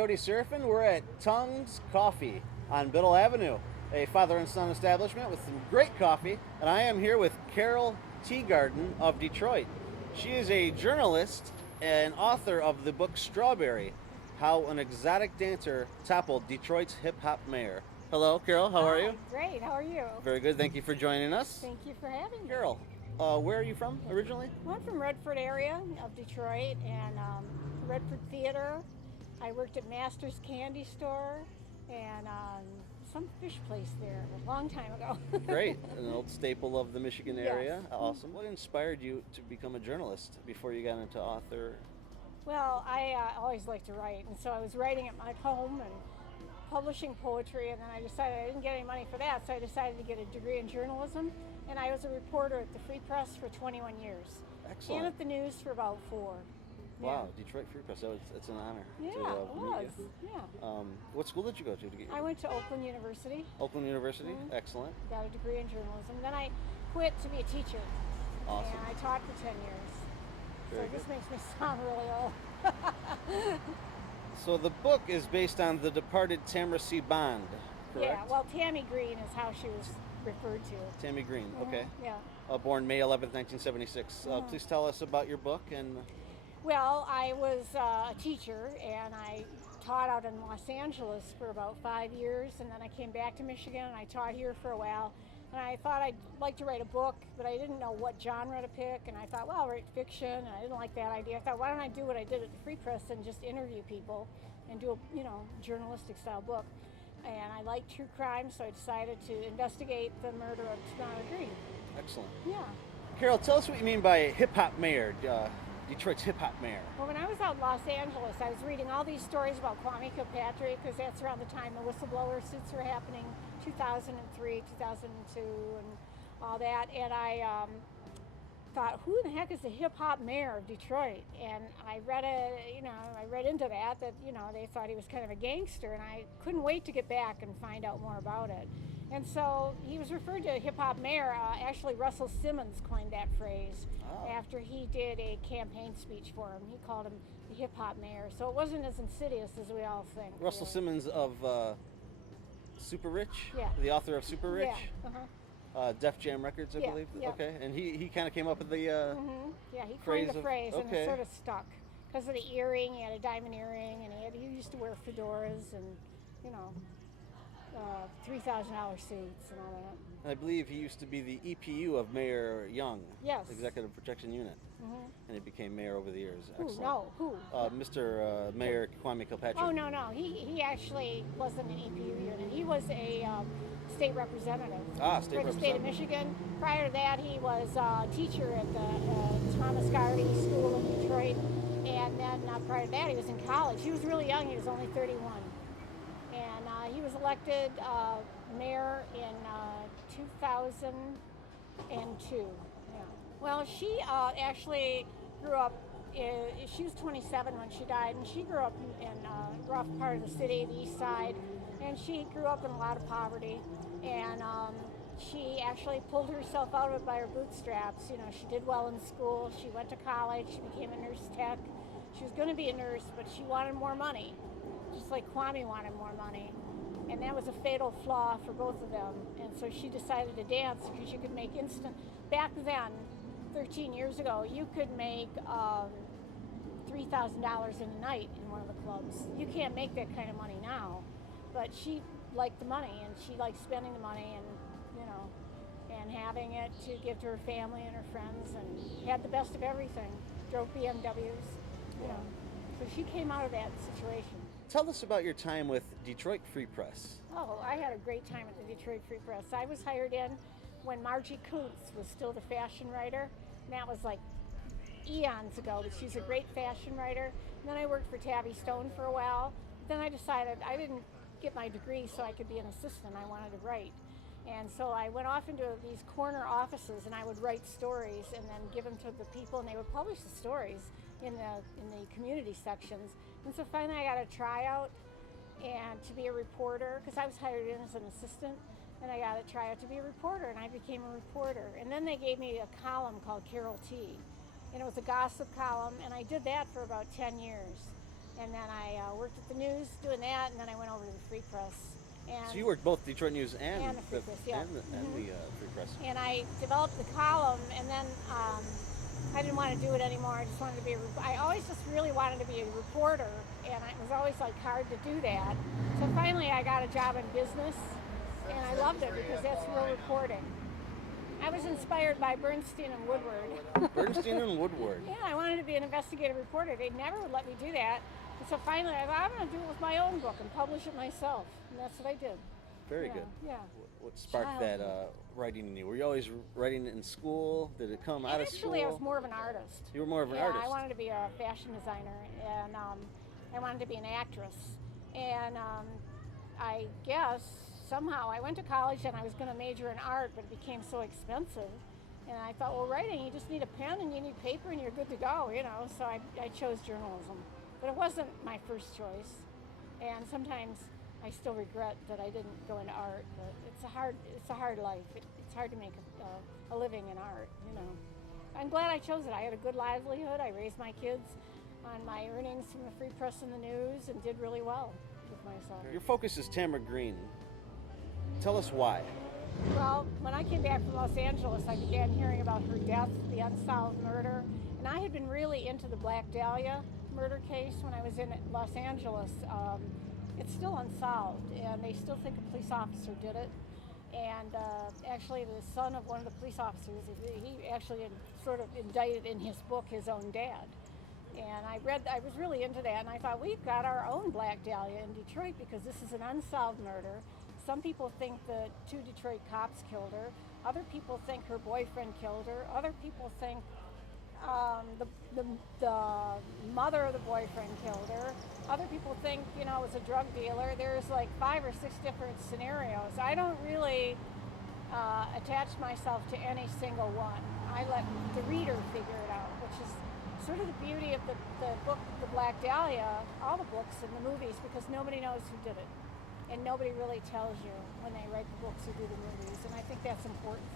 Jody Surfin. We're at Tongue's Coffee on Biddle Avenue, a father and son establishment with some great coffee. And I am here with Carol Teegardin of Detroit. She is a journalist and author of the book Strawberry, How an Exotic Dancer Toppled Detroit's Hip-Hop Mayor. Hello, Carol. How are you? Great. How are you? Very good. Thank you for joining us. Thank you for having me. Carol, where are you from originally? Well, I'm from Redford area of Detroit and Redford Theater. I worked at Master's Candy Store and some fish place there a long time ago. Great. An old staple of the Michigan area. Yes. Awesome. What inspired you to become a journalist before you got into author? Well, I always liked to write, and so I was writing at my home and publishing poetry, and then I decided I didn't get any money for that, so I decided to get a degree in journalism, and I was a reporter at the Free Press for 21 years. Excellent. And at the news for about 4. Wow, Detroit Free Press. It's an honor. Yeah, to, it was. meet you. Yeah. What school did you go to get your I went to Oakland University. Oakland University? Excellent. Got a degree in journalism. Then I quit to be a teacher. Awesome. And I taught for 10 years. Very so this good. makes me sound really old. So the book is based on the departed Tamara C. Bond, correct? Yeah, well, Tammy Greene is how she was referred to. Tammy Greene, okay. Yeah. Born May 11th, 1976. Please tell us about your book. And Well, I was a teacher, and I taught out in Los Angeles for about 5 years, and then I came back to Michigan, and I taught here for a while. And I thought I'd like to write a book, but I didn't know what genre to pick, and I thought, well, I'll write fiction, and I didn't like that idea. I thought, why don't I do what I did at the Free Press and just interview people and do a, journalistic style book. And I like true crime, so I decided to investigate the murder of Tamara Greene. excellent. Yeah. Carol, tell us what you mean by hip-hop mayor, Detroit's hip-hop mayor. Well, when I was out in Los Angeles, I was reading all these stories about Kwame Kilpatrick, because that's around the time the whistleblower suits were happening, 2003, 2002, and all that. And I thought, who the heck is the hip-hop mayor of Detroit? And I read I read into that, they thought he was kind of a gangster, and I couldn't wait to get back and find out more about it. And so he was referred to a hip-hop mayor. Actually, Russell Simmons coined that phrase after he did a campaign speech for him. He called him the hip-hop mayor. So it wasn't as insidious as we all think. Russell really. Simmons of Super Rich? Yeah. The author of Super Rich? Yeah. Uh-huh. Def Jam Records, I Yeah, believe? yeah. Okay, and he kind of came up with the... Yeah, he phrase coined the of- phrase, and okay. it sort of stuck. Because of the earring, he had a diamond earring, and he used to wear fedoras and, $3,000 suits and all that. I believe he used to be the EPU of Mayor Young. Yes. Executive Protection Unit. And he became mayor over the years. Who? Excellent. No, who? Mr. Mayor Kwame Kilpatrick. Oh, no. He actually wasn't an EPU unit. He was a state representative State for the state of representative. Michigan. Prior to that, he was a teacher at the Thomas Garvey School in Detroit. And then prior to that, he was in college. He was really young. He was only 31. And he was elected mayor in 2002. Yeah. Well, she actually grew up. She was 27 when she died, and she grew up in a rough part of the city, the east side, and she grew up in a lot of poverty. And she actually pulled herself out of it by her bootstraps. She did well in school. She went to college. She became a nurse tech. She was going to be a nurse, but she wanted more money, just like Kwame wanted more money. And that was a fatal flaw for both of them. And so she decided to dance because you could make back then, 13 years ago, you could make $3,000 in a night in one of the clubs. You can't make that kind of money now. But she liked the money, and she liked spending the money and having it to give to her family and her friends, and had the best of everything. Drove BMWs, So she came out of that situation. Tell us about your time with Detroit Free Press. Oh, I had a great time at the Detroit Free Press. I was hired in when Margie Kuntz was still the fashion writer, and that was like eons ago, but she's a great fashion writer. And then I worked for Tabby Stone for a while. Then I decided I didn't get my degree so I could be an assistant. I wanted to write. And so I went off into these corner offices, and I would write stories and then give them to the people, and they would publish the stories in the community sections. And so finally I got a tryout and to be a reporter, because I was hired in as an assistant, and I got a tryout to be a reporter, and I became a reporter. And then they gave me a column called Carol T, and it was a gossip column, and I did that for about 10 years. And then I worked at the news doing that, and then I went over to the Free Press. And So you worked both Detroit News and the Free Press, yeah. and the Free Press. And I developed the column, and then I didn't want to do it anymore. I just wanted to be I always just really wanted to be a reporter, and it was always like hard to do that. So finally I got a job in business, and I loved it because that's real reporting. I was inspired by Bernstein and Woodward. Bernstein and Woodward. Yeah, I wanted to be an investigative reporter. They never would let me do that. And so finally I thought, I'm going to do it with my own book and publish it myself. And that's what I did. Very good. Yeah. What sparked that writing in you? Were you always writing in school? Did it come out of school? Actually, I was more of an artist. You were more of an artist? Yeah, I wanted to be a fashion designer, and I wanted to be an actress. And I guess somehow I went to college and I was going to major in art, but it became so expensive. And I thought, well, writing, you just need a pen and you need paper and you're good to go, you know. So I chose journalism. But it wasn't my first choice. And sometimes I still regret that I didn't go into art, but it's a hard life. It's hard to make a living in art, you know. I'm glad I chose it. I had a good livelihood. I raised my kids on my earnings from the Free Press and the news and did really well with myself. Your focus is Tamara Greene. Tell us why. Well, when I came back from Los Angeles, I began hearing about her death, the unsolved murder, and I had been really into the Black Dahlia murder case when I was in Los Angeles. It's still unsolved, and they still think a police officer did it. And actually, the son of one of the police officers, he actually sort of indicted in his book his own dad. And I was really into that, and I thought, we've got our own Black Dahlia in Detroit because this is an unsolved murder. Some people think the 2 Detroit cops killed her. Other people think her boyfriend killed her. Other people think the mother of the boyfriend killed her. Other people think, you know, it was a drug dealer. There's like 5 or 6 different scenarios. I don't really attach myself to any single one. I let the reader figure it out, which is sort of the beauty of the book, The Black Dahlia, all the books and the movies, because nobody knows who did it. And nobody really tells you when they write the books or do the movies. And I think that's important,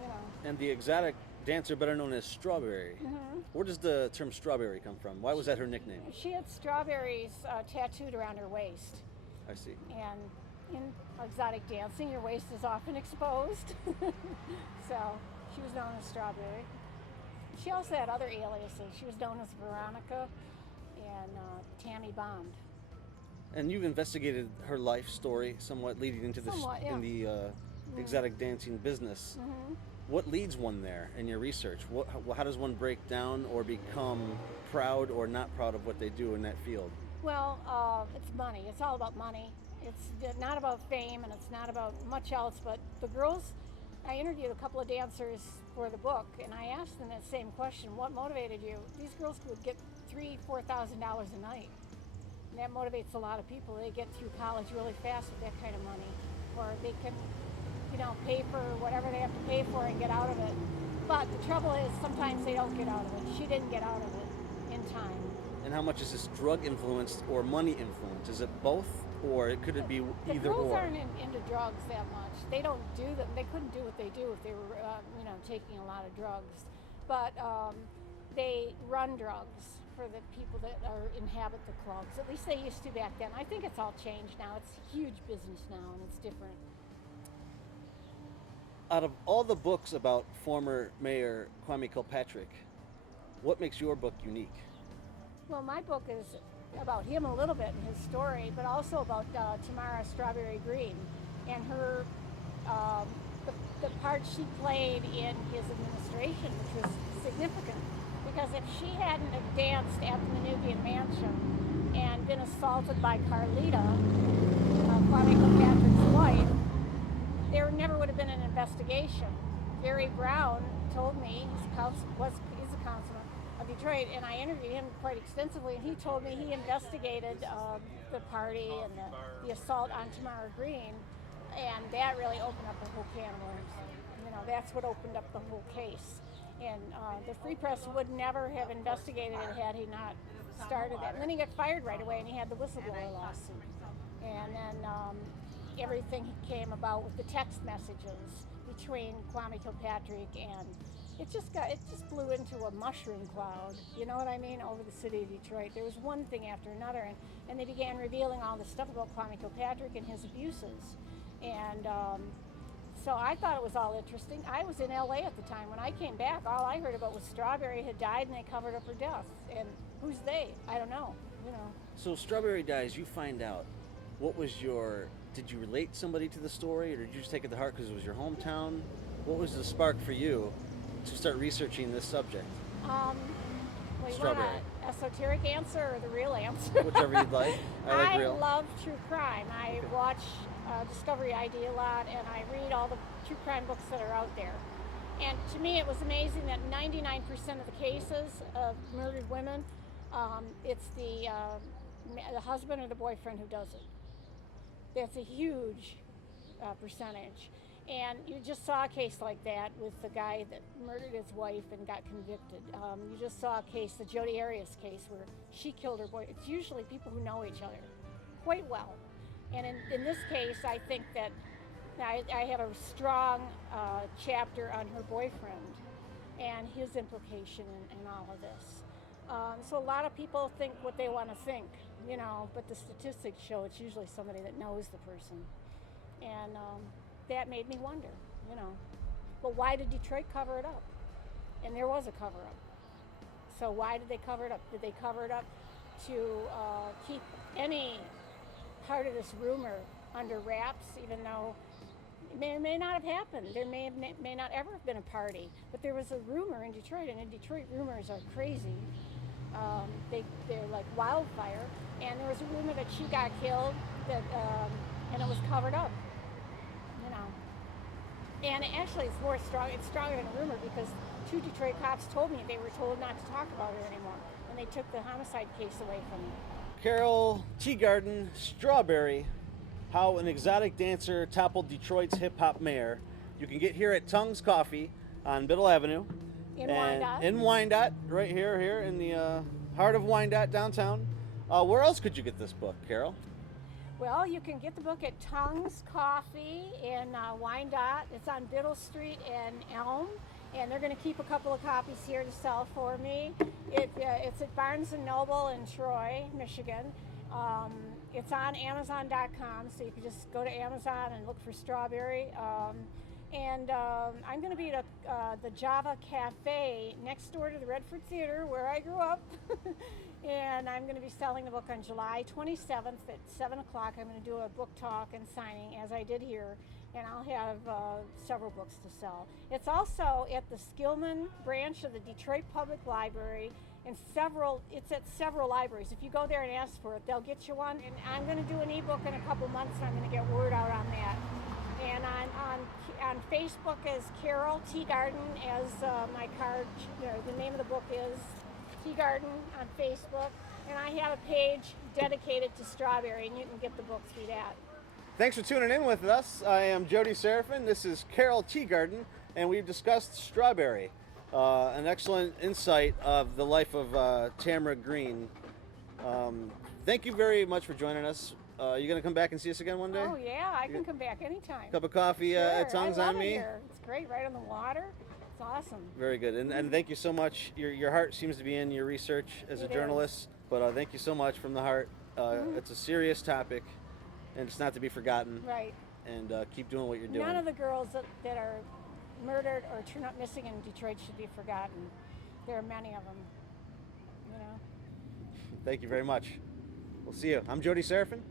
you know. And the exotic dancer, better known as Strawberry. Mm-hmm. Where does the term Strawberry come from? Why was that her nickname? She had strawberries tattooed around her waist. I see. And in exotic dancing, your waist is often exposed. So she was known as Strawberry. She also had other aliases. She was known as Veronica and Tammy Bond. And you've investigated her life story somewhat, leading into this in the exotic dancing business. Mm-hmm. What leads one there in your research? How does one break down or become proud or not proud of what they do in that field? Well, it's money. It's all about money. It's not about fame, and it's not about much else. But the girls, I interviewed a couple of dancers for the book, and I asked them that same question: what motivated you? These girls would get $3,000-4,000 a night. And that motivates a lot of people. They get through college really fast with that kind of money. Or they can, you know, pay for whatever they have to pay for and get out of it. But the trouble is sometimes they don't get out of it. She didn't get out of it in time. And how much is this drug influenced or money influenced? Is it both, or could it be either or? The girls aren't into drugs that much. They don't do them. They couldn't do what they do if they were, taking a lot of drugs. But they run drugs for the people that inhabit the clubs. At least they used to back then. I think it's all changed now. It's huge business now, and it's different. Out of all the books about former Mayor Kwame Kilpatrick, what makes your book unique? Well, my book is about him a little bit and his story, but also about Tamara Strawberry Greene and her the part she played in his administration, which was significant. Because if she hadn't have danced at the Manoogian Mansion and been assaulted by Carlita, Kwame Kilpatrick's wife, there never would have been an investigation. Gary Brown told me, he's a councilman of Detroit, and I interviewed him quite extensively, and he told me he investigated the party and the assault on Tamara Greene, and that really opened up the whole can of worms. You know, that's what opened up the whole case. And the Free Press would never have investigated it had he not started that. And then he got fired right away, and he had the whistleblower lawsuit. And then everything came about with the text messages between Kwame Kilpatrick and it just blew into a mushroom cloud, you know what I mean, over the city of Detroit. There was one thing after another, and they began revealing all this stuff about Kwame Kilpatrick and his abuses. And so I thought it was all interesting. I was in LA at the time. When I came back, all I heard about was Strawberry had died and they covered up her death. And who's they? I don't know, you know. So Strawberry dies, you find out. What was did you relate somebody to the story, or did you just take it to heart because it was your hometown? What was the spark for you to start researching this subject? Well, you Strawberry. want an esoteric answer or the real answer? Whichever you'd like. I like real. love true crime. I watch Discovery ID a lot, and I read all the true crime books that are out there. And to me, it was amazing that 99% of the cases of murdered women, it's the husband or the boyfriend who does it. That's a huge percentage. And you just saw a case like that with the guy that murdered his wife and got convicted. You just saw a case, the Jodi Arias case, where she killed her boy. It's usually people who know each other quite well. And in this case, I think that I have a strong chapter on her boyfriend and his implication in all of this. So a lot of people think what they want to think, you know, but the statistics show it's usually somebody that knows the person. And that made me wonder, you know, but why did Detroit cover it up? And there was a cover up. So why did they cover it up? Did they cover it up to keep any part of this rumor under wraps, even though it may or may not have happened? There may not ever have been a party, but there was a rumor in Detroit, and in Detroit rumors are crazy. They're like wildfire, and there was a rumor that she got killed, and it was covered up. And actually, it's stronger than a rumor, because 2 Detroit cops told me they were told not to talk about her anymore, and they took the homicide case away from me. Carol Teegardin, Strawberry, how an exotic dancer toppled Detroit's hip-hop mayor. You can get here at Tongue's Coffee on Biddle Avenue. In Wyandotte. In Wyandotte, right here in the heart of Wyandotte downtown. Where else could you get this book, Carol? Well, you can get the book at Tongue's Coffee in Wyandotte. It's on Biddle Street and Elm, and they're going to keep a couple of copies here to sell for me. It's at Barnes & Noble in Troy, Michigan. It's on Amazon.com, so you can just go to Amazon and look for Strawberry. And I'm going to be at the Java Cafe next door to the Redford Theater, where I grew up. And I'm going to be selling the book on July 27th at 7 o'clock. I'm going to do a book talk and signing, as I did here, and I'll have several books to sell. It's also at the Skillman branch of the Detroit Public Library. It's at several libraries. If you go there and ask for it, they'll get you one. And I'm going to do an ebook in a couple months, and I'm going to get word out on that. And on Facebook as Carol Teegardin, as my card, the name of the book is Teegardin on Facebook, and I have a page dedicated to Strawberry, and you can get the book through that. Thanks for tuning in with us. I am Jody Serafin. This is Carol Teegardin, and we've discussed Strawberry, an excellent insight of the life of Tamara Greene. Thank you very much for joining us. Are you going to come back and see us again one day? Oh, yeah, I can come back anytime. Cup of coffee Sure, at Tongue's I love on me? it here. It's great, right on the water. It's awesome. Very good, and thank you so much. Your heart seems to be in your research as a journalist, but thank you so much from the heart. It's a serious topic, and it's not to be forgotten. Right. And keep doing what you're doing. None of the girls that are murdered or turn up missing in Detroit should be forgotten. There are many of them, you know. Thank you very much. We'll see you. I'm Jody Serafin.